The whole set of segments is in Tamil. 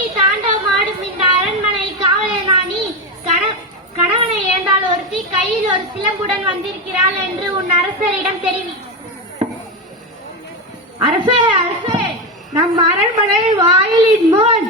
வெட்டி தாண்டவம் ஆடும் இந்த அரண்மனை காவலனானி கணவனை இழந்தால் ஒருத்தி கையில் ஒரு சிலம்புடன் வந்திருக்கிறாள் என்று உன் அரசரிடம் தெரிவி. அரசே, அரசே, நம் அரண்மனை வாயிலின் முன்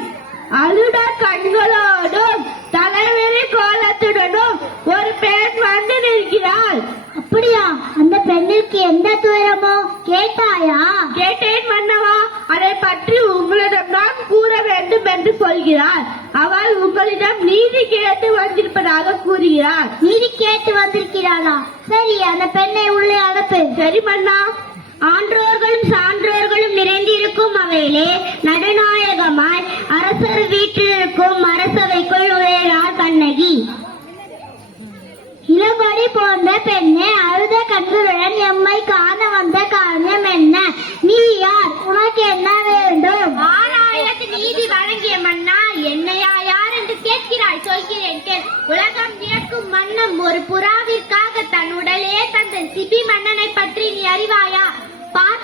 அழுட கண்களோடும் தலைவரி கோலத்துடனும் ஒரு பெண் வந்து நிற்கிறாள். அப்படியா? அந்த பெண்ணிற்கு எந்த துயரமோ கேட்டாயா? கேட்டேன் மன்னவா. அதை பற்றி உங்களிடம் தான் கூற வேண்டும் என்று சொல்கிறார். அவள் உங்களிடம் நீதி கேட்டு வந்திருப்பதாக கூறுகிறார். நீதி கேட்டு வந்திருக்கிறாளா? சரி, அந்த பெண்ணை உள்ளே அனுப்பு. சரி மன்னா. ஆன்றோர்களும் சான்றோர்களும் நிறைந்திருக்கும் அவையிலே நடுநாயகமாய் அரசர் வீட்டில் இருக்கும் அரசவைக்குள் நுழைகிறாள் கண்ணகி. இளங்கொடி போன்ற பெண்ணே, அழுத கண்களுடன் எம்மை காண வந்த காரணம் என்ன? நீ யார்? உனக்கு என்ன வேண்டும்? ஆறாயிரத்து நீதி வழங்கிய மன்னா, என்னையா யார் என்று கேட்கிறாய்? சொல்கிறேன் கேள். உலகம் வியக்கும் மன்னம் ஒரு புறாவிற்காக தன் உடலே தந்த சிபி மன்னனை பற்றி நீ அறிவாயா?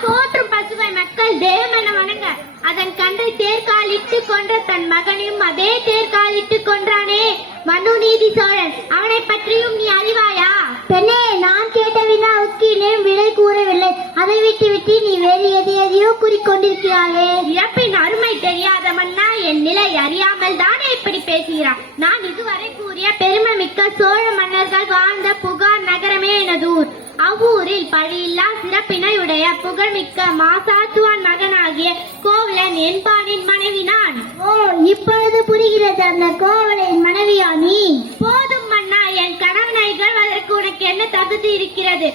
தோற்றும் பசுவை மக்கள் தேவமென வணங்க அதன் கன்றை தேர்காலிட்டு கொன்ற தன் மகனையும் அதே தேர்காலிட்டு கொன்றானே மனு நீதி சோழன், அவனை பற்றியும் நீ அறிவாயா? பெண்ணே, நான் கேட்ட வினாவுக்கு இன்னும் விடை கூறவில்லை. அதை விட்டு நீ வேறு எதையோ கூறிக்கொண்டிருக்கிறாயே. இறப்பின் அருமை தெரியாத மன்னா, என் நிலை அறியாமல் தானே இப்படி பேசுகிறான். நான் இதுவரை கூறிய பெருமை மிக்க சோழ மன்னர்கள் வாழ்ந்த புகார் நகரமே எனது ஊர். அவ்வூரில் பழியில்லா சிறப்பினை உடைய புகழ்மிக்க மாசாத்துவான் மகனாகிய கோவலன் என்பானின் மனைவி நான். ஓ, இப்பொழுது புரிகிறது. அந்த கோவலன் மனைவியா நீ? போதும் மன்னா, என் கணவனை இகழ்வதற்கு உனக்கு என்ன தகுதி இருக்கிறது?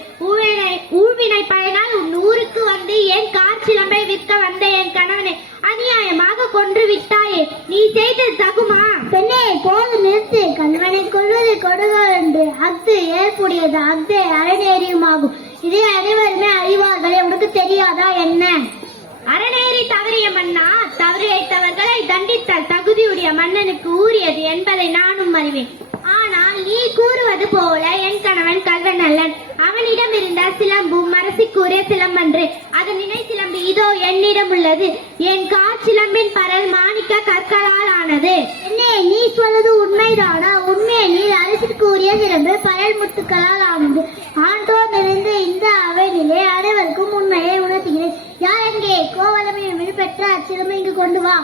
ஊழ்வினை பயனால் உன் ஊருக்கு வந்து என் கார் சிலம்பை விற்க வந்த என் கணவனை அநியாயமாக கொன்று விட்டாயே, நீ செய்தது தகுமா? பெண்ணே, போது நிறுத்து. கணவனை கொள்வது கொடுகள் என்று அஃது ஏற்புடையது, அஃது அறநேரியுமாகும். இதை அனைவருமே அறிவார்களே, உனக்கு தெரியாதா என்ன? அறநேரி தவறிய மன்னா, தவறிழைத்தவர்களை தண்டித்தல் தகுதியுடைய மன்னனுக்கு ஊறியது என்பதை நானும் அறிவேன். ஆனால் நீ கூறுவது போல என் கணவன் கல்வன் அல்லன். அவனிடம் இருந்த சிலம்பு மரசிக்கூறிய சிலம்பன்று. அதன் நினை சிலம்பு இதோ என்னிடம் உள்ளது. என் கார் சிலம்பின் பரல் மாணிக்க கற்களால் ஆனது. என்னே, நீ சொல்வது உண்மைதானா? உண்மையை நீ அரசிற்குரிய சிலம்பு பரல் முத்துக்களால் ஆனது. ஆண்டோர் நிறைந்த இந்த அவையிலே அனைவருக்கும் உண்மையை உணர்த்துகிறேன். யார் எங்கே? கோவலமை பெற்ற அச்சிலம்பை இங்கு கொண்டு வா.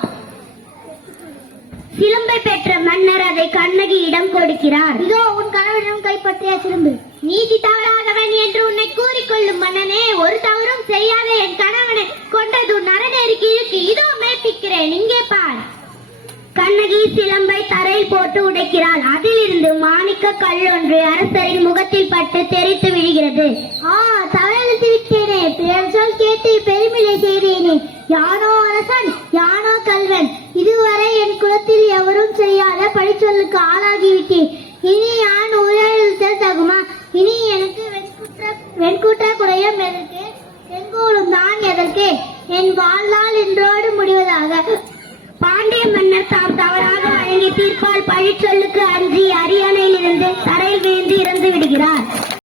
சிலம்பை பெற்ற மன்னர் அதை கண்ணகியிடம் கொடுக்கிறார். இதோ உன் கணவனிடம் கைப்பற்றிய சிலம்பு. நீதி தவறாதவன் என்று உன்னை கூறிக்கொள்ளும் மன்னனே, ஒரு தவறும் செய்யாத என் கணவனை கொண்டது நரநேரிக்கு இருக்கு. இதோ மேற்பிக்கிறேன், இங்கே பார். கண்ணகி சிலம்பை தரையில் போட்டு உடைக்கிறாள். அதிலிருந்து மாணிக்க கல் ஒன்று அரசரின் முகத்தில் பட்டு தெரித்து விழுகிறது. தவறித்து விட்டேனே, பிறர் சொல் கேட்டு பெருமிழை செய்தேனே. யானோ அரசன், யானோ கல்வன், இதுவரை என் குலத்தில் எவரும் செய்யாத பழிச்சொல்லுக்கு ஆளாகிவிட்டேன். இனி யான் உயிரிழத்தல் தகுமா? இனி எனக்கு வெண்குற்ற குறையும் எதற்கு? செங்கோலும் தான் எதற்கு? என் வாழ்நாள் இன்றோடு முடிவதாக. பாண்டிய மன்னர் தாம் தவறாக வழங்கிய தீர்ப்பால் பழிச்சொல்லுக்கு அஞ்சி அரியணையில் இருந்து தரையில் வீழ்ந்து இறந்து விடுகிறார்.